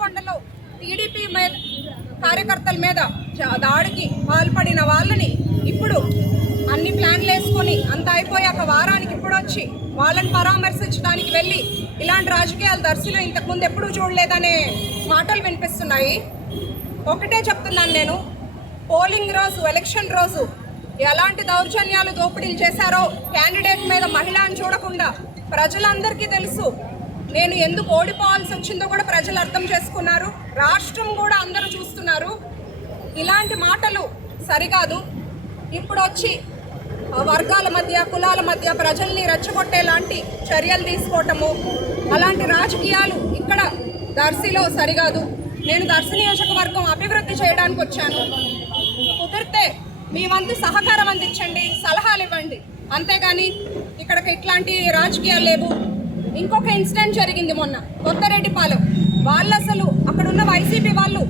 తాడికొండలో TDP మీద కార్యకర్తల మీద దాడికి పాల్పడిన వాళ్ళని ఇప్పుడు అన్ని ప్లాన్లు వేసుకొని అంత అయిపోయాక వారానికి ఇప్పుడు వచ్చి వాళ్ళని పరామర్శించడానికి వెళ్ళి ఇలాంటి రాజకీయాలు దర్శిలో ఇంతకుముందు ఎప్పుడూ చూడలేదనే మాటలు వినిపిస్తున్నాయి. ఒకటే చెప్తున్నాను నేను, పోలింగ్ రోజు, ఎలక్షన్ రోజు ఎలాంటి దౌర్జన్యాలు దోపిడీలు చేశారో క్యాండిడేట్ మీద మహిళను చూడకుండా ప్రజలందరికీ తెలుసు. నేను ఎందుకు ఓడిపోవాల్సి వచ్చిందో కూడా ప్రజలు అర్థం చేసుకున్నారు, రాష్ట్రం కూడా అందరూ చూస్తున్నారు. ఇలాంటి మాటలు సరికాదు. ఇప్పుడు వచ్చి వర్గాల మధ్య, కులాల మధ్య ప్రజల్ని రెచ్చగొట్టేలాంటి చర్యలు తీసుకోవటము, అలాంటి రాజకీయాలు ఇక్కడ దర్శిలో సరికాదు. నేను దర్శి నియోజకవర్గం అభివృద్ధి చేయడానికి వచ్చాను. కుదిరితే మీ వంతు సహకారం అందించండి, సలహాలు ఇవ్వండి, అంతేగాని ఇక్కడికి ఇట్లాంటి రాజకీయాలు లేవు. ఇంకొక ఇన్సిడెంట్ జరిగింది మొన్న కొత్తరెడ్డిపాలెం. వాళ్ళు అసలు అక్కడున్న వైసీపీ వాళ్ళు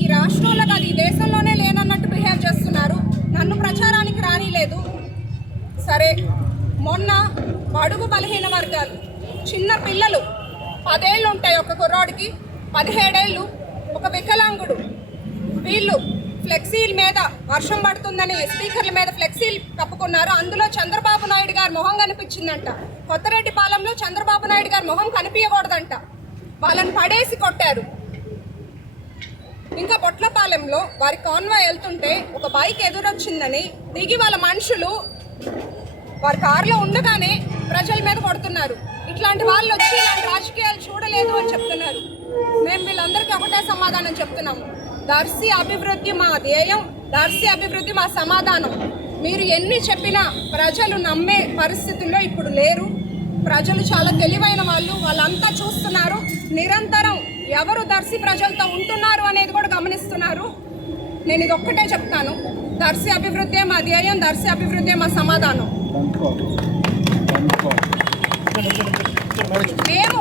ఈ రాష్ట్రంలో కాదు ఈ దేశంలోనే లేనన్నట్టు బిహేవ్ చేస్తున్నారు. నన్ను ప్రచారానికి రానిలేదు. సరే, మొన్న బడుగు బలహీన వర్గాలు, చిన్న పిల్లలు, 10 ఏళ్ళు ఉంటాయి ఒక కుర్రాడికి, 17 ఏళ్ళు ఒక వికలాంగుడు, వీళ్ళు ఫ్లెక్సీల మీద వర్షం పడుతుందని స్పీకర్ల మీద ఫ్లెక్సీలు కప్పుకున్నారు. అందులో చంద్రబాబు నాయుడు గారి మొహం కనిపించిందంట. కొత్తరెడ్డిపాలెంలో చంద్రబాబు నాయుడు గారి మొహం కనిపించకూడదంట. వాళ్ళని పడేసి కొట్టారు. ఇంకా పొట్లపాలెంలో వారి కాన్వాయ్ వెళ్తుంటే ఒక బైక్ ఎదురొచ్చిందని దిగి వాళ్ళ మనుషులు వారి కారులో ఉండగానే ప్రజల మీద కొడుతున్నారు. ఇట్లాంటి వాళ్ళు వచ్చి ఇలాంటి రాజకీయాలు చూడలేదు అని చెప్తున్నారు. మేము వీళ్ళందరికీ ఒకటే సమాధానం చెప్తున్నాము, దర్శి అభివృద్ధి మా ధ్యేయం, దర్శి అభివృద్ధి మా సమాధానం. మీరు ఎన్ని చెప్పినా ప్రజలు నమ్మే పరిస్థితుల్లో ఇప్పుడు లేరు. ప్రజలు చాలా తెలివైన వాళ్ళు, వాళ్ళంతా చూస్తున్నారు. నిరంతరం ఎవరు దర్శి ప్రజలతో ఉంటున్నారు అనేది కూడా గమనిస్తున్నారు. నేను ఇది ఒక్కటే చెప్తాను, దర్శి అభివృద్ధి మా ధ్యేయం, దర్శి అభివృద్ధి మా సమాధానం. మేము